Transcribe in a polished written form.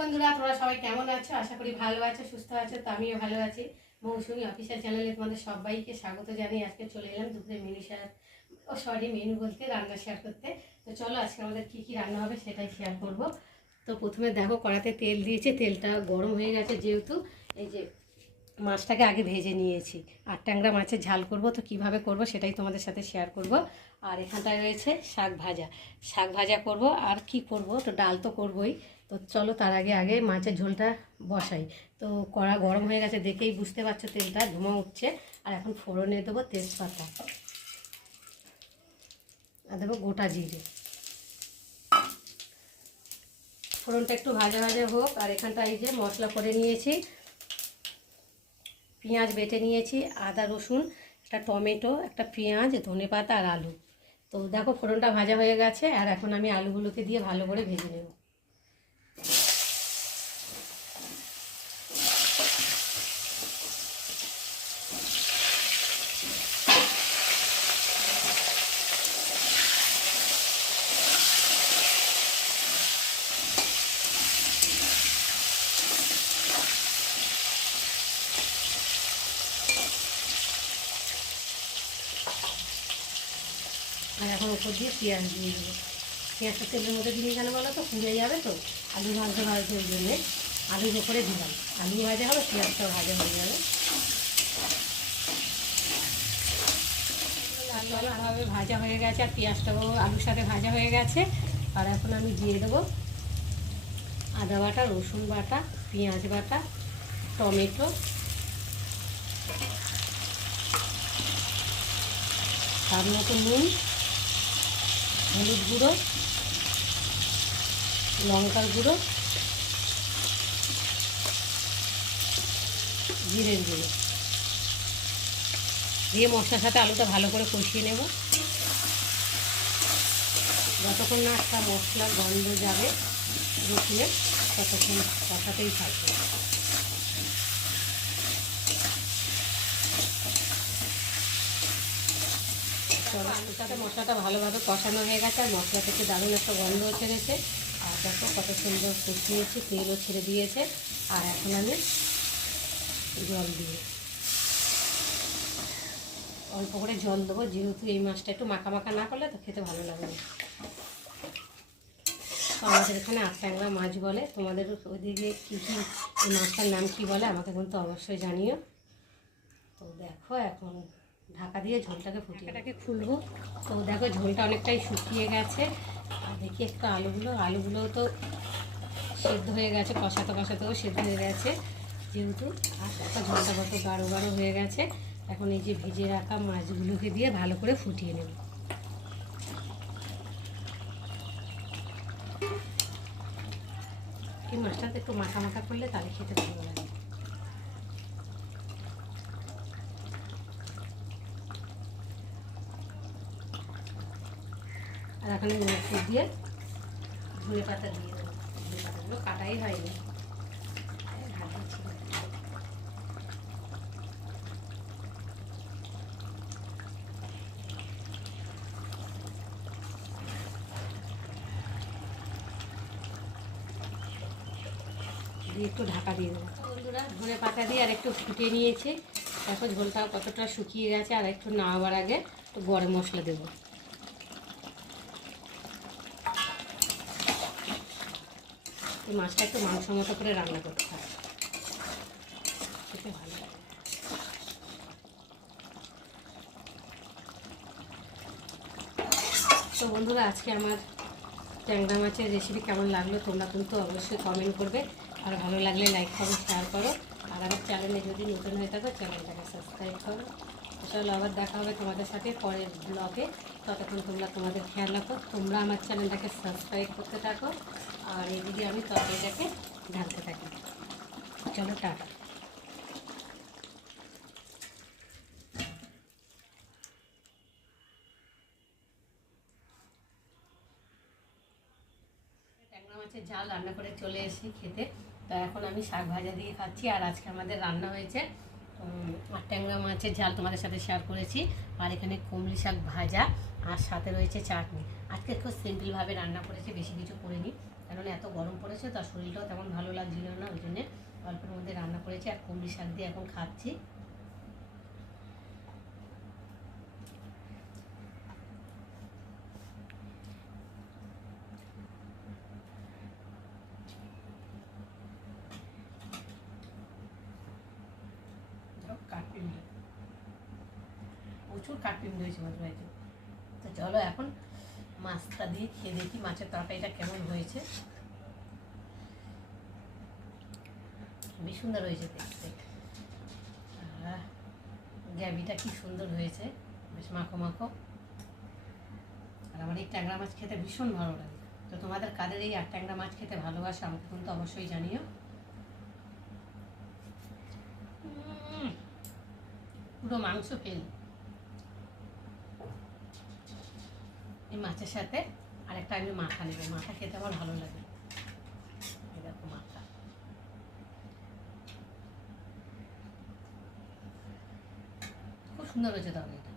বন্ধুরা, তোমরা সবাই কেমন আছো? আশা করি ভালো আছো, সুস্থ আছো। তো আমিও ভালো আছি। মৌসুমী অফিসিয়াল চ্যানেলে তোমাদের সবাইকে স্বাগত জানিয়ে আজকে চলে এলাম দুপুরে মেনু বলতে রান্না শেয়ার করতে। তো চলো আজকে আমাদের কি কি রান্না হবে সেটাই শেয়ার করব। তো প্রথমে দেখো কড়াতে তেল দিয়েছে, তেলটা গরম হয়ে গেছে। যেহেতু এই যে মাছটাকে আগে ভেজে নিয়েছি, আর ট্যাংরা মাছের ঝাল করব, তো কিভাবে করব সেটাই তোমাদের সাথে শেয়ার করব। আর এখানটায় রয়েছে শাক ভাজা করব। আর কি করব, তো ডাল তো করবই। তো চলো তার আগে মাছের ঝোলটা বসাই। তো কড়া গরম হয়ে গেছে, দেখেই বুঝতে পারছো তেলটা ধোঁয়া উঠছে। আর এখন ফোড়নে দেবো তেজপাতা, আর দেবো গোটা জিরে। ফোড়নটা একটু ভাজা ভাজা হোক। আর এখানটা এই যে মশলা করে নিয়েছি, পেঁয়াজ বেটে নিয়েছি, আদা রসুন, একটা টমেটো, একটা পেঁয়াজ, ধনেপাতা আর আলু। তো দেখো ফোড়নটা ভাজা হয়ে গেছে, আর এখন আমি আলুগুলোকে দিয়ে ভালো করে ভেজে নেব। আর এখন উপর দিয়ে পেঁয়াজ দিয়ে দেবো। পেঁয়াজটা তেলের মধ্যে দিয়ে কেন বলো তো, পুড়ে যাবে। তো আলু ভাজতে ওই জন্যে আলুর উপরে দিলাম। আলু ভাজা হবে, পেঁয়াজটাও ভাজা হয়ে যাবে। আলুভাবে ভাজা হয়ে গেছে, আর পেঁয়াজটাও আলুর সাথে ভাজা হয়ে গেছে। আর এখন আমি দিয়ে দেবো আদা বাটা, রসুন বাটা, পেঁয়াজ বাটা, টমেটো, তার মতো নুন, হলুদ গুঁড়ো, লঙ্কার গুঁড়ো, জিরের গুঁড়ো দিয়ে মশলার সাথে আলুটা ভালো করে কষিয়ে নেব। যতক্ষণ না একটা মশলার গন্ধ যাবে রসুনের, ততক্ষণ কষাতেই থাকবে। আলুর সাথে মশলাটা ভালোভাবে কষানো হয়ে গেছে, আর মশলা থেকে দারুণ একটা গন্ধ ছেড়েছে। আর দেখো কত সুন্দর কষিয়েছি, তেলও ছেড়ে দিয়েছে। আর এখন আমি জল দিয়ে অল্প করে জল দেবো, যেহেতু এই মাছটা একটু মাখা মাখা না করলে তো খেতে ভালো লাগবে না। তো আমাদের এখানে ট্যাংরা মাছ বলে, তোমাদের ওইদিকে কী কী এই মাছটার নাম কী বলে আমাকে কিন্তু অবশ্যই জানিও। তো দেখো এখন ঢাকা দিয়ে ঝোলটাকে ফুটিয়ে খুলবো। তো দেখো ঝোলটা অনেকটাই শুকিয়ে গেছে। আর দেখি একটু আলুগুলো তো সেদ্ধ হয়ে গেছে, কষাতেও সেদ্ধ হয়ে গেছে যেহেতু। আর একটা ঝোলটা কত গাঢ় হয়ে গেছে। এখন এই যে ভেজে রাখা মাছগুলোকে দিয়ে ভালো করে ফুটিয়ে নেব। এই মাছটাতে একটু মাখা মাখা করলে তাহলে খেতে ভালো লাগে। আর এখন উপর দিয়ে ধনে পাতা দিয়ে দেবো। ধনে পাতাগুলো কাটাই হয়নি। দিয়ে একটু ঢাকা দিয়ে দেবো। বন্ধুরা ধনে পাতা দিয়ে আর একটু ফুটিয়ে নিয়েছি। দেখো ঝোলটাও কতটা শুকিয়ে গেছে। আর একটু নামাবার আগে একটু গরম মশলা দেবো। এই মাছটা একটু মাংস মতো করে রান্না করতে হয়, খেতে ভালো লাগে। তো বন্ধুরা আজকে আমার ট্যাংরা মাছের রেসিপি কেমন লাগলো তোমরা কিন্তু অবশ্যই কমেন্ট করবে। আর ভালো লাগলে লাইক করো, শেয়ার করো। আর আমার চ্যানেলে যদি নতুন হয়ে থাকো চ্যানেলটাকে সাবস্ক্রাইব করো। চলো আবার দেখা হবে তোমাদের সাথে পরের ব্লগে। ততক্ষণ তোমরা তোমাদের খেয়াল রাখো, তোমরা আমার চ্যানেলটাকে সাবস্ক্রাইব করতে থাকো। আর এইদিকে আমি তরকারিটাকে ঢালতে থাকি। চলো টাটা। ট্যাংরা মাছের ঝাল রান্না করে চলে এসেছি খেতে। তো এখন আমি শাক ভাজা দিয়ে খাচ্ছি। আর আজকে আমাদের রান্না হয়েছে আর ট্যাংরা মাছের ঝাল তোমাদের সাথে শেয়ার করেছি। আর এখানে কুমড়ি শাক ভাজা, আর সাথে রয়েছে চাটনি। আজকে খুব সিম্পলভাবে রান্না করেছি, বেশি কিছু করিনি। কেননা এত গরম পড়েছে, তার শরীরটাও তেমন ভালো লাগছিল না, ওই জন্যে অল্পের মধ্যে রান্না করেছি। আর কুমড়ি শাক দিয়ে এখন খাচ্ছি। কাঠপিমড়ে, প্রচুর কাঠপিমড়ে হয়েছে আমাদের বাড়িতে। তো চলো এখন মাছটা দিয়ে খেয়ে দেখি মাছের তরকারিটা কেমন হয়েছে। বেশ সুন্দর হয়েছে দেখতে, গ্যাভিটা কি সুন্দর হয়েছে, বেশ মাখো মাখো। আর আমার এই ট্যাংরা মাছ খেতে ভীষণ ভালো লাগে। তো তোমাদের কাদের এই ট্যাংরা মাছ খেতে ভালোবাসে আমাকে কিন্তু অবশ্যই জানিও। পুরো মাংস ফেল। এই মাছের সাথে আরেকটা আমি মাথা নেব, মাথা খেতে আমার ভালো লাগে। এই দেখো মাথা, খুব সুন্দর হয়েছে তরকারিটা।